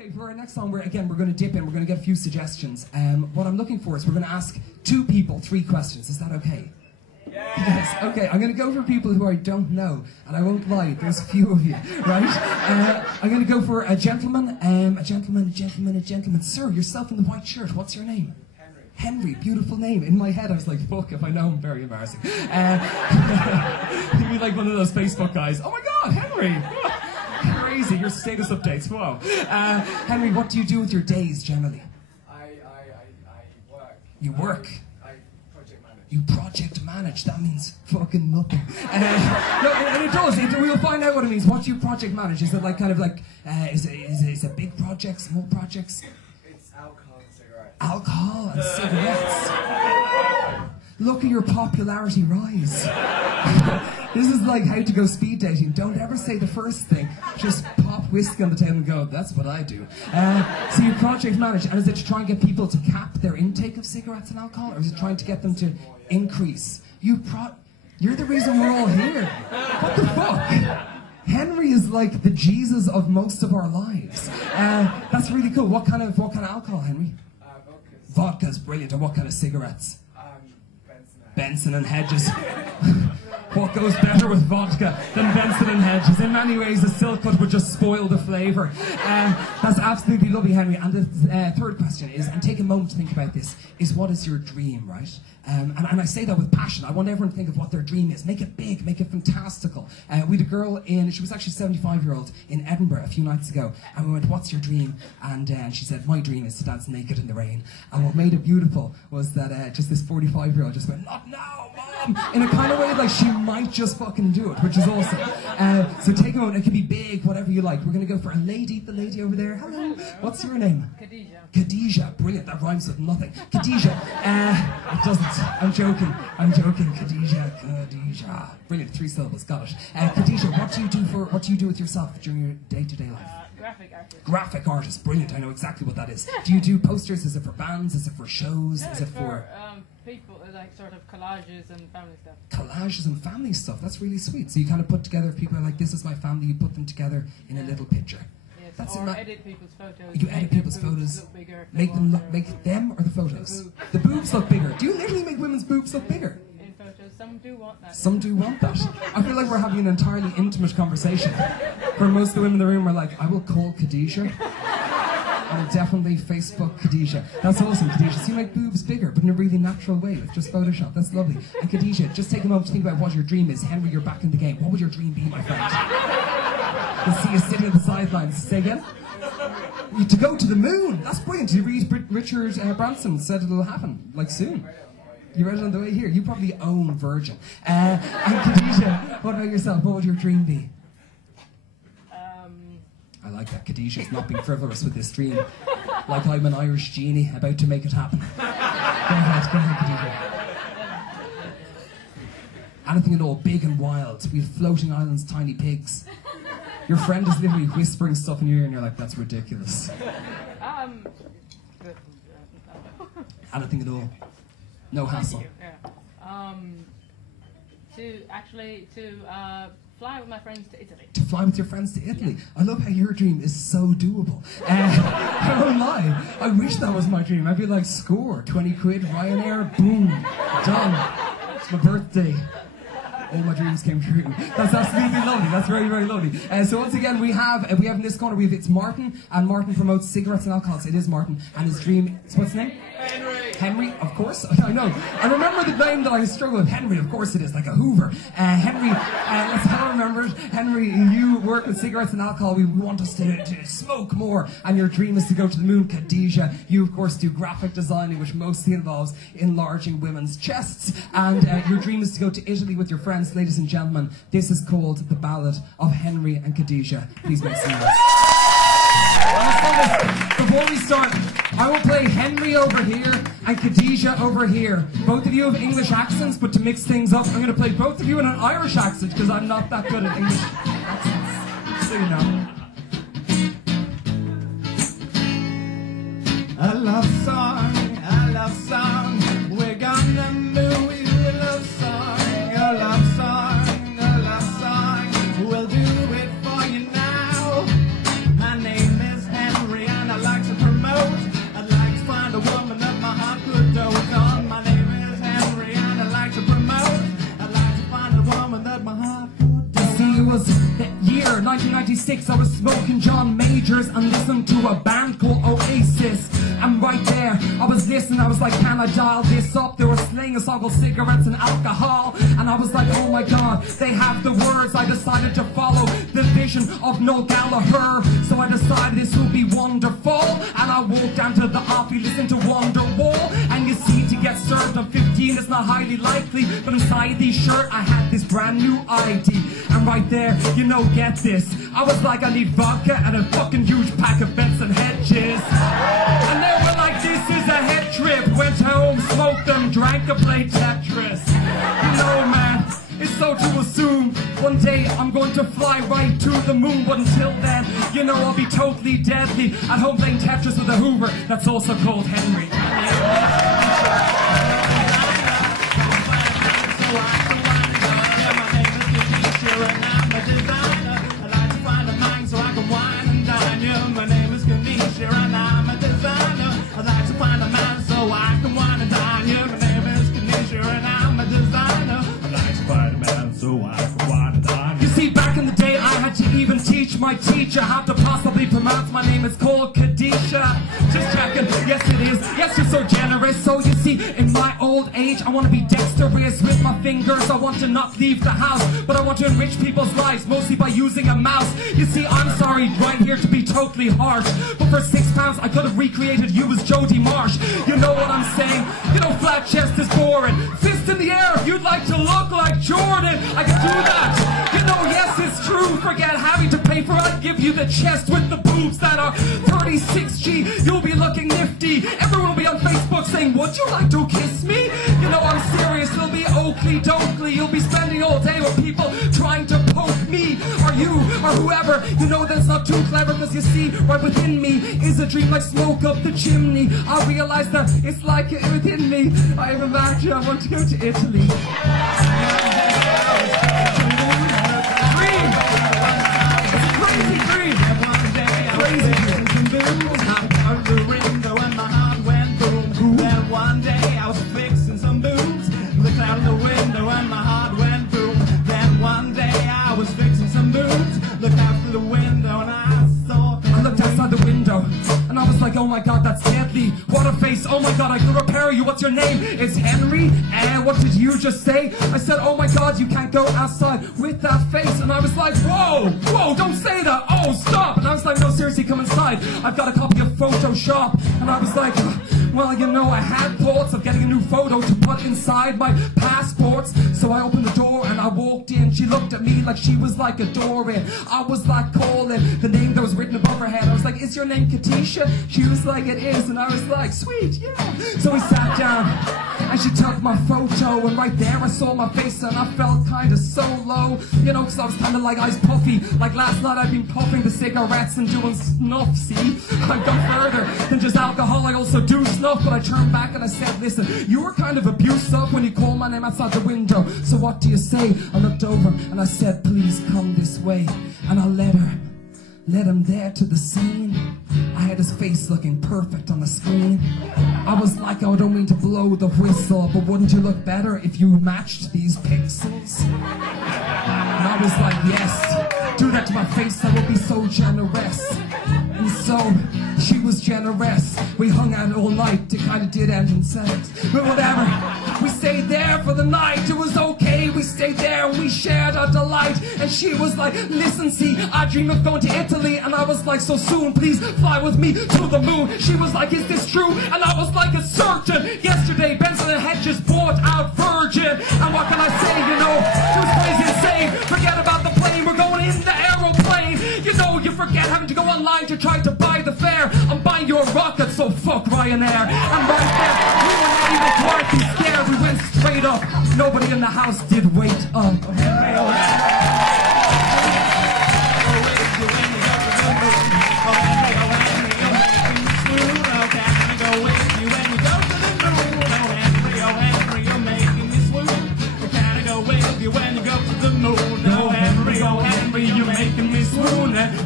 Okay, for our next song, we're going to dip in. We're going to get a few suggestions. What I'm looking for is we're going to ask 2 people 3 questions. Is that okay? Yes. Okay, I'm going to go for people who I don't know, and I won't lie, there's a few of you, right? I'm going to go for a gentleman, a gentleman. Sir, yourself in the white shirt, what's your name? Henry, beautiful name. In my head, I was like, fuck, if I know him, very embarrassing. He'd be like one of those Facebook guys. Oh my God, Henry! Crazy, your status updates, wow. Henry, what do you do with your days, generally? I work. You work? I project manage. You project manage, that means fucking nothing. No, and it does, we'll find out what it means. What do you project manage? Is it like kind of like, is it big projects, small projects? It's alcohol and cigarettes. Alcohol and cigarettes. Look at your popularity rise. This is like how to go speed dating. Don't ever say the first thing. Just pop whiskey on the table and go, that's what I do. So you project manage, and is it to try and get people to cap their intake of cigarettes and alcohol, or is it trying to get them to increase? You're the reason we're all here. What the fuck? Henry is like the Jesus of most of our lives. That's really cool. What kind of alcohol, Henry? Vodka's brilliant. And what kind of cigarettes? Benson and Hedges. What goes better with vodka than Benson and Hedges? In many ways, a silk cut would just spoil the flavour. That's absolutely lovely, Henry. And the third question is, and take a moment to think about this, is what is your dream, right? And I say that with passion. I want everyone to think of what their dream is. Make it big, make it fantastical. We had a girl she was actually 75-year-old in Edinburgh a few nights ago, and we went, what's your dream? And she said, my dream is to dance naked in the rain. And what made it beautiful was that just this 45-year-old just went, not now, Mom! In a kind of way like she might just fucking do it, which is awesome. So take a moment, it can be big, whatever you like. We're going to go for the lady over there. Hello, what's your name? Khadija, brilliant, that rhymes with nothing. Khadija, it doesn't, I'm joking, Khadija. Brilliant, 3 syllables, got it. Khadija, what do you do with yourself during your day-to-day life? Graphic artist, brilliant, I know exactly what that is. Do you do posters? Is it for bands? Is it for shows? No, is it for people, like sort of collages and family stuff. Collages and family stuff, that's really sweet. So you kind of put together, if people are like, this is my family, you put them together in a little picture. Yes, that's or edit people's photos. You edit people's photos, look bigger, make them or the photos? The boobs look bigger. Do you literally make women's boobs look bigger? In photos, some do want that. Some do want that. I feel like we're having an entirely intimate conversation where most of the women in the room are like, I will call Khadija. I will definitely Facebook Khadija. That's awesome, Khadija. So you make boobs bigger, but in a really natural way, with just Photoshop. That's lovely. And Khadija, just take a moment to think about what your dream is. Henry, you're back in the game. What would your dream be, my friend? You'll see you sitting at the sidelines. Say again? To go to the moon. That's brilliant. You read Richard Branson said it'll happen, like soon. You read it on the way here. You probably own Virgin. And Khadija, what about yourself? What would your dream be? I like that. Khadijah's not being frivolous with this dream. Like I'm an Irish genie about to make it happen. Go ahead, Khadijah. Anything at all, big and wild. We have floating islands, tiny pigs. Your friend is literally whispering stuff in your ear and you're like, that's ridiculous. Anything at all. No hassle. To fly with my friends to Italy. To fly with your friends to Italy. Yeah. I love how your dream is so doable. I don't lie. I wish that was my dream. I'd be like, score, 20 quid, Ryanair, boom, done. It's my birthday. All my dreams came true. That's absolutely lovely. That's very, very lovely. So once again, we have in this corner, it's Martin, and Martin promotes cigarettes and alcohol. So it is Martin, and his dream, what's his name? Henry, of course. I know. I remember the name that I struggle with. Henry, of course it is, like a Hoover. Henry, let's all remember it. Henry, you work with cigarettes and alcohol. We want us to smoke more, and your dream is to go to the moon. Khadija, you of course do graphic designing, which mostly involves enlarging women's chests, and your dream is to go to Italy with your friends. Ladies and gentlemen, this is called The Ballad of Henry and Khadija. Please make some noise. Before we start, I will play Henry over here and Khadija over here. Both of you have English accents, but to mix things up, I'm going to play both of you in an Irish accent because I'm not that good at English accents. So you know. A love song, we're gonna move you a love song, a love song, we'll do it for you now. My name is Henry. was the year 1996. I was smoking John Majors and listening to a band called Oasis. And right there, I was listening, I was like, can I dial this up? They were slaying a song called Cigarettes and Alcohol. And I was like, oh my God, they have the words. I decided to follow the vision of Noel Gallagher. So I decided this will be wonderful. And I walked down to the Offie, listened to Wonderwall. And you see, to get served on 15, it's not highly likely. But inside the shirt, I had this brand new ID. And right there, you know, get this. I was like, I need vodka and a fucking huge pack of Benson Hedges. And they were like, this is a head trip. Went home, smoked them, drank a plate Tetris. You know, man, it's so to assume one day I'm going to fly right to the moon. But until then, you know, I'll be totally deadly at home playing Tetris with a Hoover that's also called Henry. My teacher how to possibly pronounce my name is called Kadisha. Just checking, yes it is, yes you're so generous. So you see, in my old age I want to be dexterous with my fingers. I want to not leave the house, but I want to enrich people's lives, mostly by using a mouse. You see, I'm sorry right here to be totally harsh, but for £6 I could have recreated you as Jodie Marsh. You know what I'm saying? You know, flat chest is boring. Fist in the air if you'd like to look like Jordan. I can do that. You know, yes it's true, forget having to pay for it. I'd give you the chest with the boobs that are 36G. You'll be looking nifty. Everyone will be on Facebook saying, would you like to kiss me? You know, I'm serious. It'll be Oakley Dokley. You'll be spending all day with people trying to poke me or you or whoever. You know that's not too clever, because you see, right within me is a dream like smoke up the chimney. I realize that it's like within me. I have a magic. I want to go to Italy. Oh my God, that's deadly. What a face. Oh my God, I can repair you. What's your name? It's Henry. And what did you just say? I said, oh my God, you can't go outside with that face. And I was like, whoa, whoa, don't say that. Oh, stop. And I was like, no, seriously, come inside. I've got a copy of Photoshop. And I was like, well, you know, I had thoughts of getting a new photo to put inside my passports. So I opened the door and I walked in. She looked at me like she was like adoring. I was like calling the name that was written above her head. I was like, is your name Katisha? She was like, it is. And I was like, sweet, yeah. So we sat down and she took my photo, and right there I saw my face and I felt kind of so low, you know, because I was kind of like eyes puffy. Like last night I'd been puffing the cigarettes and doing snuff, see? I've gone further than just alcohol, I also do snuff. But I turned back and I said, listen, you were kind of abusive when you called my name outside the window. So what do you say? I looked over and I said, please come this way. And I led him there to the scene. I had his face looking perfect on the screen. I was like, I don't mean to blow the whistle, but wouldn't you look better if you matched these pixels? And I was like, yes, do that to my face, I would be so generous. And so, she was generous. We hung out all night, it kinda did end in sex. But whatever, we stayed there for the night, it was okay. We stayed there and we shared our delight. And she was like, listen, see, I dream of going to Italy. And I was like, so soon, please fly with me to the moon. She was like, is this true? And I was like, it's certain. Yesterday, Benson and Hedges bought out Virgin. And what can I say, you know, it was crazy insane. Forget about the plane, we're going in the aeroplane. You know, you forget having to go online to try to buy the fare. I'm buying you a rocket, so fuck Ryanair. And right there, we were not even quietly scared. We went straight up. Nobody in the house did wait up.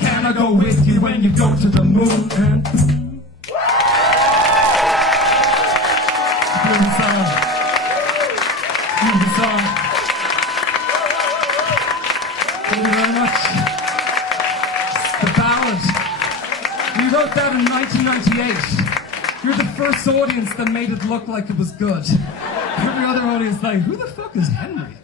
Can I go with you when you go to the moon? And beautiful song. very much. The ballad. We wrote that in 1998. You're the first audience that made it look like it was good. Every other audience like, who the fuck is Henry?